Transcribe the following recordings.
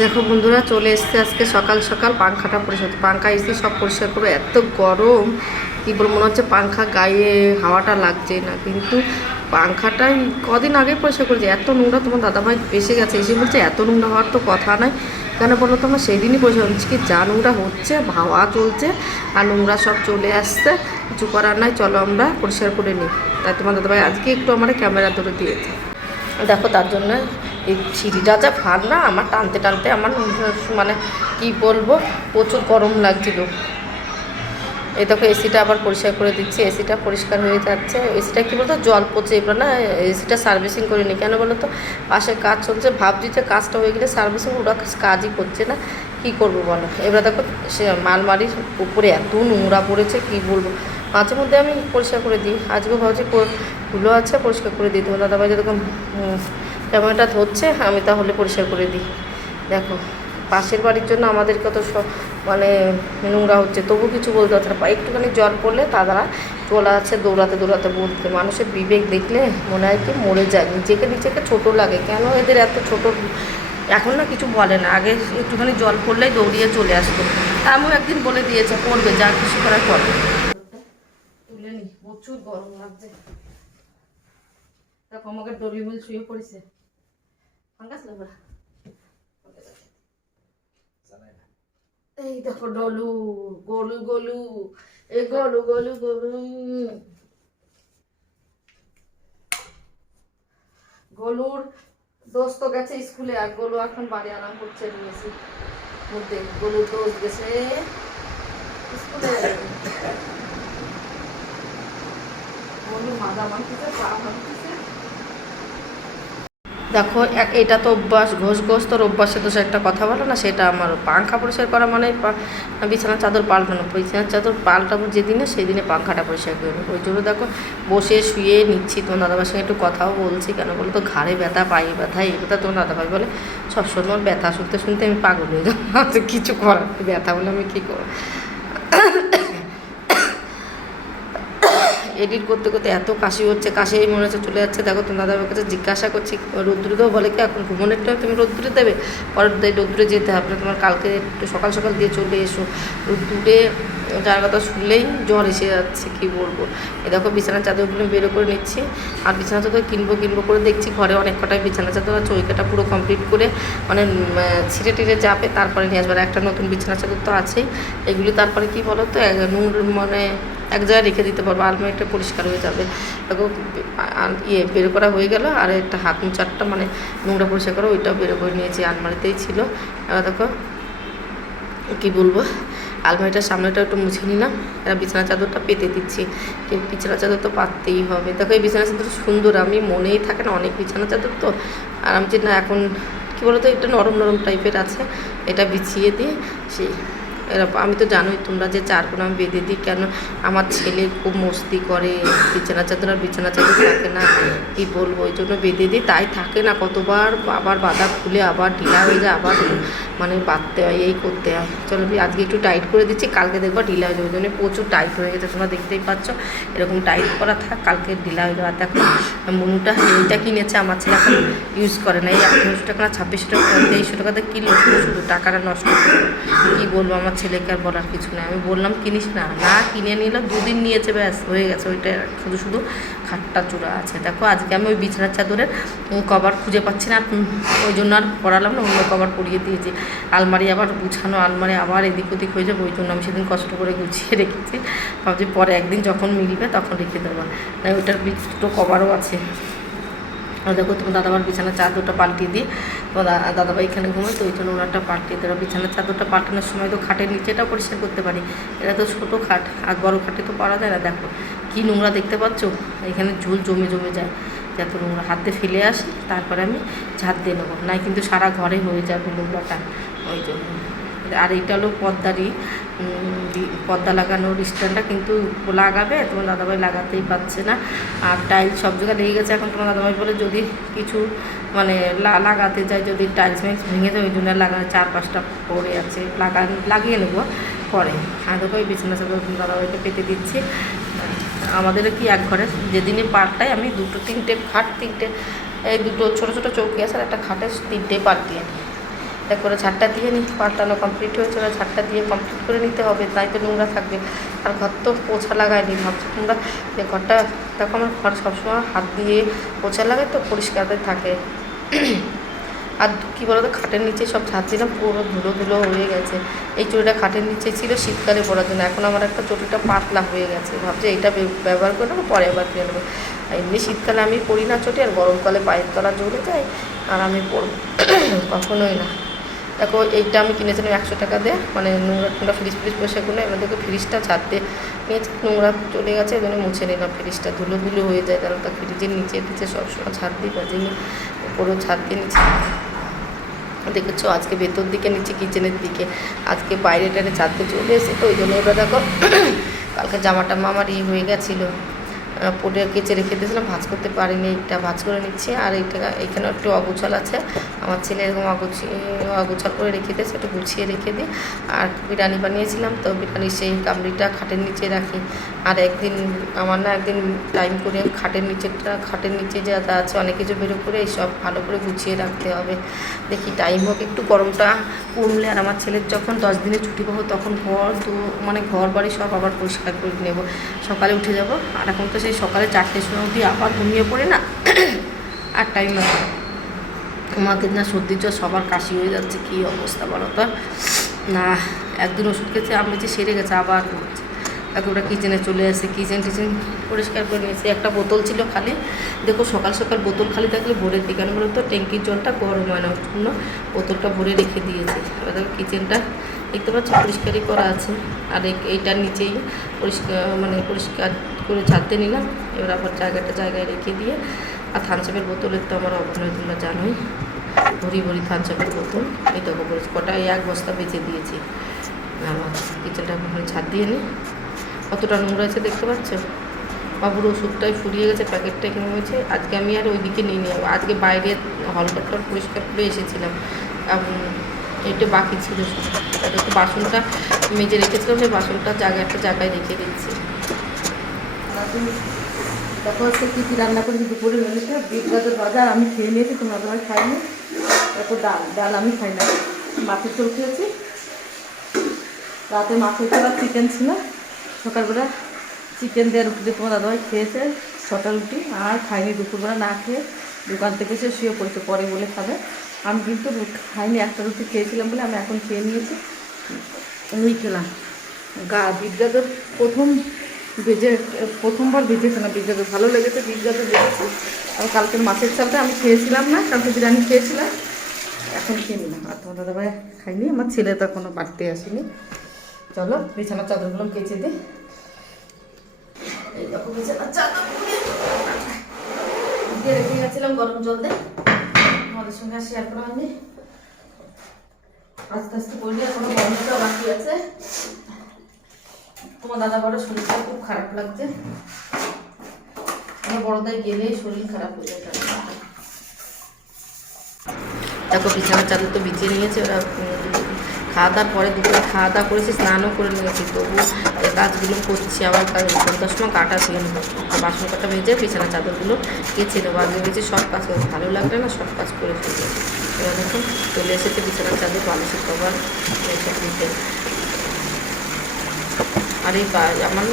দেখো বন্ধুরা, চলে এসছে আজকে সকাল সকাল পাংখাটা পরিষ্কার। পাংখা এসে সব পরিষ্কার করব। এত গরম, কী বল মনে হচ্ছে পাংখা গায়ে হাওয়াটা লাগছে না। কিন্তু পাংখাটাই কদিন আগে পরিষ্কার করেছি। এত নোংরা তোমার দাদাভাই এসে গেছে, এসে বলছে, এত নোংরা হওয়ার তো কথা নাই। কেন বলো তো সেই দিনই পরিষ্কার করছি। কি যা নোংরা হচ্ছে, হাওয়া চলছে আর নোংরা সব চলে আসছে। কিছু করার নাই, চলো আমরা পরিষ্কার করে নিই। তাই তোমার দাদাভাই আজকে একটু আমার ক্যামেরা ধরে দিয়েছে। দেখো তার জন্য এই সিঁড়িটা যা ফার না, আমার টানতে টানতে আমার মানে কি বলব, প্রচুর গরম লাগছিল। এই দেখো এসিটা আবার পরিষ্কার করে দিচ্ছি এসিটা পরিষ্কার হয়ে যাচ্ছে। এসিটা কী বলতো, জল পচে, এবার না এসিটা সার্ভিসিং করে নি কেন বলো তো, পাশে কাজ চলছে, ভাবছি যে কাজটা হয়ে গেলে সার্ভিসিং ওরা কাজই করছে না, কি করব বলো? এবার দেখো, সে মালমারির উপরে এত নোংরা পড়েছে, কি বলব? মাঝে মধ্যে আমি পরিষ্কার করে দিই। আজকে ভাবছি ধুলো আছে, পরিষ্কার করে দিই। তোমার দাদাভাই যেরকম ক্যামেরাটা ধরছে আমি তাহলে পরিষ্কার করে দিই। দেখো, পাশের বাড়ির জন্য আমাদেরকে তো সব মানে নোংরা হচ্ছে, তবু কিছু বলতে পারছে না। একটুখানি জল পড়লে তারা চলে আছে দৌড়াতে দৌড়াতে বলতে মানুষের বিবেক দেখলে মনে হয় কি মরে যায়। নিজেকে নিজেকে ছোট লাগে। কেন এদের এত ছোট? এখন না কিছু বলে না। আগে একটুখানি জল পড়লেই দৌড়িয়ে চলে আসতো। আমিও একদিন বলে দিয়েছে, পড়বে, যা কিছু করার করবে প্রচুর গরম লাগছে। আমাকে শুয়ে পড়েছে। এই দেখো ডলু গলু গলু এ গলু গলু গলু গলুর দোস্ত গেছে স্কুলে আর গলু এখন বাড়ি আরাম করছে নিয়েছি মধ্যে গলুর দোস্ত গেছে স্কুলে। গলু মাদা মানতেছে পা মানতেছে দেখো এটা তো অভ্যাস ঘোষ ঘোষ তোর অভ্যাসে তো একটা কথা বলো না, সেটা আমার পাংখা পরিষ্কার করা মানে বিছানার চাদর পাল্টানো। বিছানার চাদর পাল্টাবো যেদিনে সেই দিনে পাংখাটা পরিষ্কার করে ওই জন্য দেখো, বসে শুয়ে নিচ্ছি, তোমার দাদাভাইয়ের সঙ্গে একটু কথাও বলছি, কেন বলো তো, ঘাড়ে ব্যথা, পায়ে ব্যথা, এই ব্যথা তোমার দাদাভাই বলে সবসময় ব্যথা শুনতে শুনতে আমি পাগল হয়ে যাব। কিছু করার ব্যথা বলে আমি কী করব? এডিট করতে করতে এত কাশি হচ্ছে, কাশি মনে হচ্ছে চলে যাচ্ছে। দেখো, তোমার দাদার কাছে জিজ্ঞাসা করছি রোদ্দুরেও বলে কি এখন ঘুমনের টাইম তুমি রোদ্দুরে দেবে? পরের দিন রোদ্দুরে যেতে হবে। না তোমার কালকে একটু সকাল সকাল দিয়ে চলে এসো। রোদ্দুরে যার কথা শুনলেই জ্বর এসে যাচ্ছে, কি বলব? এ দেখো, বিছানার চাদরগুলো বেরো করে নিচ্ছি। আর বিছানা চাদর কিনবো কিনবো করে দেখছি ঘরে অনেক কটাই বিছানা চাদর আছে, ওইটা পুরো কমপ্লিট করে মানে ছিঁড়ে টিড়ে যাবে, তারপরে নিয়ে আসবে। একটা নতুন বিছানা চাদর তো আছেই। এগুলি তারপরে কি বলো তো মানে এক জায়গায় রেখে দিতে পারব আলমারিটা পরিষ্কার হয়ে যাবে। দেখো ইয়ে বের করা হয়ে গেল, আর একটা হাত মোচারটা মানে নোংরা পরিষ্কার করা ওইটাও বের করে নিয়েছি, আলমারিতেই ছিল। এবার দেখো, কী বলব আলমারিটার সামনেটা একটু মুছে নিলাম, এবার বিছানা চাদরটা পেতে দিচ্ছি। কি বিছানা চাদর তো পাততেই হবে। দেখো, এই বিছানা চাদর সুন্দর, আমি মনেই থাকে না, অনেক বিছানা চাদর তো, আর আমি যে না এখন, কী বলতো, এটা নরম নরম টাইপের আছে, এটা বিছিয়ে দিয়ে সেই এরকম, আমি তো জানোই তোমরা যে চারকোনা আমি বেঁধে দিই, কেন আমার ছেলে খুব মস্তি করে, বিছানা চাদর আর বিছানা চাদর থাকে না, কি বলব, ওই জন্য বেঁধে দিই, তাই থাকে না, কতবার আবার বাঁধা খুলে আবার ঢিলা হয়ে যায়, আবার মানে বাঁধতে হয়, এই করতে হয়। চলো আজকে একটু টাইট করে দিচ্ছি, কালকে দেখব ঢিলা হয়ে যাবে, ওই জন্য প্রচুর টাইট হয়ে গেছে, তোমরা দেখতেই পাচ্ছ, এরকম টাইট করা থাক, কালকে ঢিলা হয়ে আর দেখো, মনুটা এইটা কিনেছে, আমার ছেলে এখন ইউজ করে না, এই আঠেরোশো টাকা না, ছাব্বিশশো টাকা, তেইশশো টাকাতে কিনলো, শুধু শুধু টাকাটা নষ্ট করল কী বলব, আমার ছেলেকে আর বলার কিছু নেই। আমি বললাম, কিনিস না। না, কিনে নিল দুদিন নিয়েছে, ব্যাস, হয়ে গেছে। ওইটা শুধু শুধু খাটটা চূড়া আছে। দেখো, আজকে আমি ওই বিছানার চাদরের কভার খুঁজে পাচ্ছি না ওই জন্য আর পরালাম না, অন্য কভার পরিয়ে দিয়েছি। আলমারি আবার গুছানো, আলমারি আবার এদিক ওদিক হয়ে যাবে, ওই জন্য আমি সেদিন কষ্ট করে গুছিয়ে রেখেছি। ভাবছি পরে একদিন যখন মিলবে তখন রেখে দেবো। ওইটার দুটো কভারও আছে। দেখো, তোমার দাদাবার বিছানার চাদরটা পাল্টিয়ে দিই। তোমার দাদাভাই এখানে ঘুমায়, তো ওই জন্য ওনারটা পাল্টিয়ে দেওয়া বিছানার চাদরটা পাল্টানোর সময় তো খাটের নিচেটা পরিষ্কার করতে পারি। এটা তো ছোটো খাট, আর বড় খাটে তো পারা যায় না। দেখো, কী নোংরা দেখতে পাচ্ছ? এখানে ঝুল জমে জমে যায়। যত নোংরা হাতে ফেলে আসি, তারপরে আমি ঝাঁট দিয়ে নেব। নাই কিন্তু সারা ঘরে হয়ে যাবে নোংরাটা। ওই জন্য। আর এইটা হলো দি- পর্দা লাগানোর স্ট্যান্ডটা কিন্তু লাগাবে, তোমার দাদাভাই লাগাতেই পারছে না। আর টাইলস সব জায়গায় লেগে গেছে, এখন তোমার দাদাভাই বলে যদি কিছু মানে লাগাতে যায়, যদি টাইলস মাইলস ভেঙে যায়, ওই জন্য লাগানো চার পাঁচটা পড়ে আছে। লাগা, লাগিয়ে নেব পরে। ওই বিছানা চাদর দাদাভাইকে পেতে দিচ্ছি। আমাদের কি এক ঘরে যেদিনে পাল্টাই আমি দুটো, তিনটে খাট, তিনটে, এই দুটো ছোটো ছোটো চৌকি আছে আর একটা খাটে তিনটে পাল্টিয়ে নিই দেখো ওরা ঝাড়টা দিয়ে নি, পাল্টানো কমপ্লিট হয়েছে, ওরা ঝাড়টা দিয়ে কমপ্লিট করে নিতে হবে, তাই তো নোংরা থাকবে। আর ঘর তো পোছা লাগায়নি, ভাবছ তোমরা যে ঘরটা, দেখো আমার ঘর সবসময় হাত দিয়ে পোছা লাগাই তো পরিষ্কার থাকে। আর কী বলতো, খাটের নিচে সব দিলাম পুরো ধুলো ধুলো হয়ে গেছে। এই চটিটা খাটের নিচে ছিল শীতকালে পড়ার জন্য, এখন আমার একটা চটিটা পাতলা হয়ে গেছে। ভাবছি এইটা বে- ব্যবহার করে নেব, পরে আবার কিনে নেব। এমনি শীতকালে আমি পরি না চটি, আর গরমকালে পায়ের তলা জ্বলে যায়, আর আমি পরবো। কখনোই না। দেখো, এইটা আমি কিনেছিলাম একশো টাকা দিয়ে। মানে নোংরা টোংরা ফ্রিজ ফ্রিজ পয়সা করে এবার দেখো ফ্রিজটা ঝাড়তে নিয়েছি নোংরা চলে গেছে জন্য মুছে নিলাম ফ্রিজটা ধুলো ধুলো হয়ে যায়, তাহলে তো ফ্রিজের নিচে নিচে সবসময় ঝাড় দিই কাজে উপরেও ঝাড় দিয়ে নিচে দেখেছ, আজকে ভেতর দিকে নিচে কিচেনের দিকে। আজকে বাইরে টাইরে চারতে চলে এসে তো ওই জন্য এবার দেখো, কালকে জামাটা আমার ইয়ে হয়ে গেছিল। পরে কেচে রেখে দিয়েছিলাম, ভাজ করতে পারিনি এটা ভাজ করে নিচ্ছি। আর এইটা এখানে একটু অগুছাল আছে। আমার ছেলে এরকম অগুছি, অগুছাল করে রেখে দিয়েছে, একটু গুছিয়ে রেখে দিই। আর বিরিয়ানি বানিয়েছিলাম, তো বিরিয়ানি সেই কামড়িটা খাটের নিচে রাখি। আর একদিন, আমার না একদিন টাইম করে খাটের নিচেটা খাটের নিচে যা যা আছে, অনেক কিছু বেরো করে সব ভালো করে গুছিয়ে রাখতে হবে। দেখি টাইম হোক, একটু গরমটা কমলে আর আমার ছেলের যখন দশ দিনে ছুটি পাবো, তখন ঘর দু মানে ঘর বাড়ি সব আবার পরিষ্কার করে নেব। সকালে উঠে যাব, আর এখন তো সেই সকালে চারটের সময় অবধি আবার ঘুমিয়ে পড়ে না? আর টাইম আছে আমাদের না সর্দি জ্বর, সবার কাশি হয়ে যাচ্ছে, কী অবস্থা বলো তো? না, একদিন ওষুধ খেয়েছে, আমি যে সেরে গেছে, আবার হচ্ছে তারপর ওরা কিচেনে চলে আসে কিচেন টিচেন পরিষ্কার করে নিয়েছে। একটা বোতল ছিল খালি। দেখো, সকাল সকাল বোতল খালি থাকলে ভরে দিই কেন বলো তো? ট্যাঙ্কির জলটা গরম হয় না, ওর জন্য বোতলটা ভরে রেখে দিয়েছে। এবার দেখো কিচেনটা দেখতে পাচ্ছ? পরিষ্কারই করা আছে। আর এই- এইটার নিচেই পরিষ্কার মানে পরিষ্কার করে ছাড়তে নিলাম। এবার আবার জায়গাটা জায়গায় রেখে দিয়ে, আর থানচাপের বোতলের তো আমার অভিনয় তোমরা জানোই। ভরি ভরি থানচাপের বোতল। এই বলেছি কটা এক বস্তা বেঁচে দিয়েছি। আমার কিচেনটা এখন ছাদ দিয়ে নিই। কতটা নোংরা আছে দেখতে পাচ্ছ? বাবুর ওষুধটাই ফুরিয়ে গেছে, প্যাকেটটা এখানে হয়েছে আজকে আমি আর ওইদিকে নিয়ে নিয়ে আজকে বাইরে হলঘরটা পরিষ্কার করে এসেছিলাম। একটু বাকি ছিল। একটু বাসনটা মেজে রেখেছিলাম, সেই বাসনটা জায়গায় একটা জায়গায় রেখে দিচ্ছি। দেখো হচ্ছে কী কী রান্না করেছি? দুপুরে মেনুতে বিট গাজর ভাজা আমি খেয়ে নিয়েছি, তোমরা তোমার খাইনি। তারপর ডাল ডাল আমি খাই না। মাছের চোখ খেয়েছি। রাতে মাছের চোখ আর চিকেন ছিল। সকালবেলা চিকেন দিয়ে রুটি দিয়ে তোমার দাদাভাই খেয়েছে, ছটা রুটি, আর খাইনি দুপুরবেলা না খেয়ে। দোকান থেকে এসে শুয়ে পড়েছে, পরে বলে খাবে। আমি কিন্তু খাইনি, একটা রুটি খেয়েছিলাম বলে আমি এখন খেয়ে নিয়েছি। রুই খেলাম। গা গাজর প্রথম ভেজে, প্রথমবার ভেজেছে না গাজর ভালো লেগেছে গাজর ভেজেছে আর কালকের মাছের চালটা আমি খেয়েছিলাম না, কালকে বিরিয়ানি খেয়েছিলাম। এখন খেয়ে নিলাম। আর তোমার দাদাভাই খাইনি, আমার ছেলে তো এখনও বাড়তে আসেনি। চলো, বিছানার চাদরগুলো কেচে দিই এই দেখো বিছানার চাদর দিয়ে গেছিলাম গরম জল দিয়ে আমাদের সঙ্গে শেয়ার করা হয়নি। আস্তে আস্তে করলে এখনও গরমটা বাকি আছে। তোমার দাদা বড় শরীরটা খুব খারাপ লাগছে। আমার বড়দায় গেলে শরীর খারাপ হয়ে যায় দেখো বিছানার চাদর তো বিছিয়ে নিয়েছে, ওরা খাওয়া দাওয়ার পরে দুপুরে খাওয়া দাওয়া করেছি, স্নানও করে নিয়েছি তবু কাজগুলো করছি, আবার সন্ধ্যার সময় কাটা নেব আর বাসন কাটা ভেজে বিছানা চাদরগুলো কেচে নেব ভেজে সব কাজ করব, ভালো লাগবে না সব কাজ করে ফেলব। এবার দেখুন, চলে এসেছে বিছানার চাদর বালিশের কভার এসব দিতে। আর এই আমার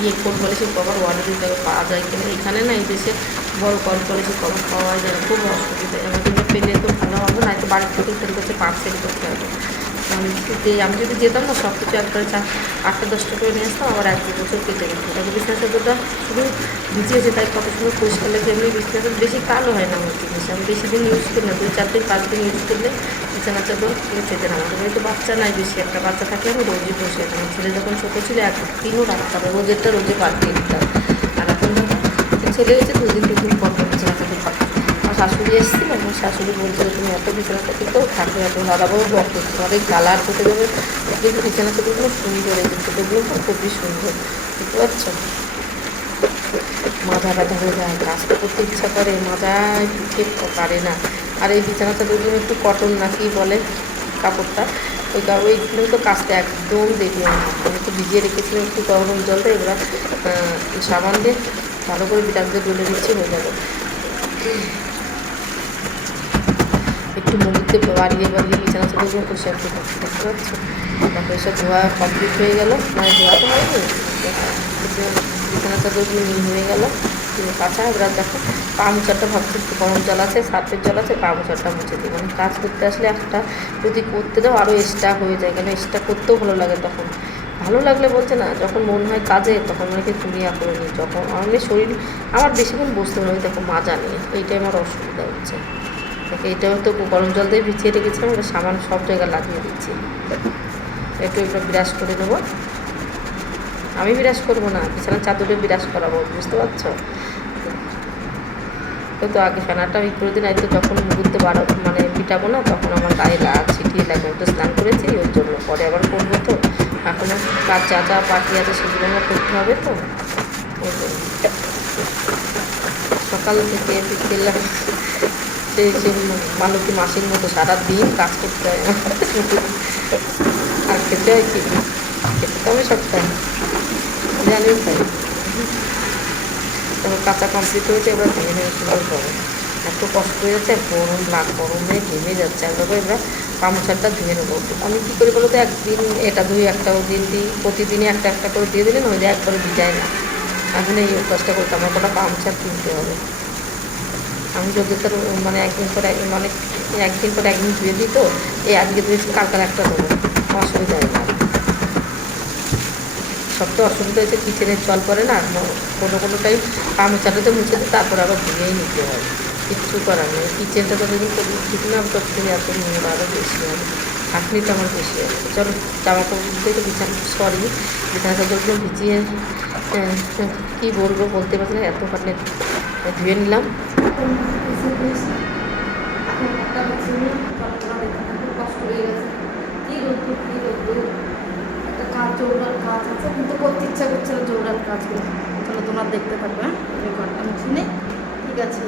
ইয়ে কোট পলিশের কভার ওয়ার্ডে পাওয়া যায় কিনা, এখানে না এই দেশে বড় কল পলিশের কভার পাওয়া যায় না খুব অসুবিধা। জন্য পেলে তো ভালো হবে না তো বাড়ির থেকে সেল করতে পার্সেল করতে হবে। আমি যদি আমি যদি যেতাম না, সব কিছু একবারে চা, আটটা, দশটা করে নিয়ে আসতাম, আবার এক বছর কেটে গেছে। তাকে বিছনা চাদরটা শুধু ভিজিয়েছে, তাই কত সুন্দর পরিষ্কার লাগে এমনি বিছনা বেশি কালো হয় না আমার জিনিস। আমি বেশি দিন ইউজ করি না, দুই, চার দিন, পাঁচ দিন ইউজ করলে বিছানা চাদর কেচে না। আমাদের বাড়িতে বাচ্চা নাই বেশি, একটা বাচ্চা থাকলে আমি রোজই বসে আমার ছেলে যখন ছোটো ছিল, এক দিনও রাখতে হবে রোজেরটা রোজে পাঠিয়ে দিতে হবে আর এখন তো ছেলে হয়েছে, দুদিন দুদিন পর পর বিছানা চাদর পাঠায় আমার শাশুড়ি এসেছিল আমার শাশুড়ি বলছিল, তুমি এত বিছানা চাদর তো থাকবে এত দাদাবাবু বক অনেক কালার করতে যাবে কিন্তু বিছানা চাদরগুলো সুন্দর এই চাদরগুলো তো, খুবই সুন্দর। বুঝতে পারছ মাথা ব্যথা হয়ে যায় কাজটা করতে ইচ্ছা করে, মাথায় পিঠে পারে না। আর এই বিছানা চাদরগুলো একটু কটন নাকি বলে কাপড়টা, ওই ওইগুলো তো কাজটা একদম দেখি আমি একটু ভিজিয়ে রেখেছিলাম একটু গরম জলটা এবার সাবান দিয়ে ভালো করে দিয়ে ডলে হয়ে যাবে। একটু মুড়িতে বাড়িয়ে বাড়িয়ে বিছানা চাদরগুলো পরিষ্কার করে দেখতে পাচ্ছ তারপরে সব ধোয়া কমপ্লিট হয়ে গেল। মানে ধোয়া তো হয়নি। বিছানা চাদরগুলো নীল হয়ে গেল। কাঁচা, এবার দেখো, পা মোচারটা ভাবছি, একটু গরম জল আছে, সার্ফের জল আছে, পা মোচারটা মুছে দিই। মানে কাজ করতে আসলে একটা যদি করতে দাও আরও এক্সট্রা হয়ে যায়। কেন এক্সট্রা করতেও ভালো লাগে তখন। ভালো লাগলে বলছে না, যখন মন হয় কাজে, তখন অনেকে চুরিয়া করে নিই যখন আমাদের শরীর, আমার বেশিক্ষণ বসতে হবে দেখো মাজা নিয়ে এইটাই আমার অসুবিধা হচ্ছে। দেখো এটাও তো গরম জল দিয়ে ভিজিয়ে রেখেছিলাম এটা সামান সব জায়গায় লাগিয়ে দিচ্ছি। একটু একটু বিরাজ করে নেব। আমি বিরাজ করব না, বিছানার চাদরে বিরাজ করাবো, বুঝতে পারছ? তো আগে ফেনাটা ওই করে দিন তো যখন মুহূর্তে বারো মানে পিটাবো না, তখন আমার গায়ে লাগ ছিটিয়ে লাগবে। তো স্নান করেছি, ওই জন্য পরে আবার করব তো। এখনও কাজ যা যা বাকি আছে সেগুলো আমার করতে হবে তো। সকাল থেকে বিকেল সেই সেই মালতী মাসির মতো সারাদিন কাজ করতে হয়। আর খেতে হয় কি? খেতে তো আমি সব খাই। জানিও খাই তারপর কাঁচা কমপ্লিট হয়েছে, এবার ভেঙে ভেঙে সুন্দর করো এত কষ্ট হয়ে যাচ্ছে গরম না গরমে ঘেমে যাচ্ছে। আর তারপর এবার পামোচারটা ধুয়ে নেব। আমি কী করি বলো তো, একদিন এটা ধুই একটা দিন দিই, প্রতিদিনই একটা একটা করে দিয়ে দিলে নইলে একবারে ভিজায় না। এখন এই অভ্যাসটা করতে আমার কটা পামোচার কিনতে হবে। আমি যদি তোর মানে একদিন পর মানে একদিন পর একদিন ধুয়ে দিই তো, এই আজকে ধুয়েছি কালকার একটা দেবো। অসুবিধা হয় না। সবচেয়ে অসুবিধা হচ্ছে কিচেনের জল পড়ে না কোনো কোনো টাইম পামোচাটাতে মুছে দিই তারপর আবার ধুয়েই নিতে হয়। কিচ্ছু করার নেই। কিচেনটা তো যদি ঠিক না তত থেকে এত নোংরা আরও বেশি হবে খাটনিটা আমার বেশি আছে চলো, জামা কাপড় থেকে বিছানা সরি বিছানা চাদরগুলো ভিজিয়ে কী বলব বলতে পারছি না, এত খাটনি ধুয়ে নিলাম। একটা কাজ আছে কিন্তু করতে ইচ্ছা করছে না জোরার কাজগুলো চলো তোমরা দেখতে থাকবে হ্যাঁ মুছে নেই ঠিক আছে।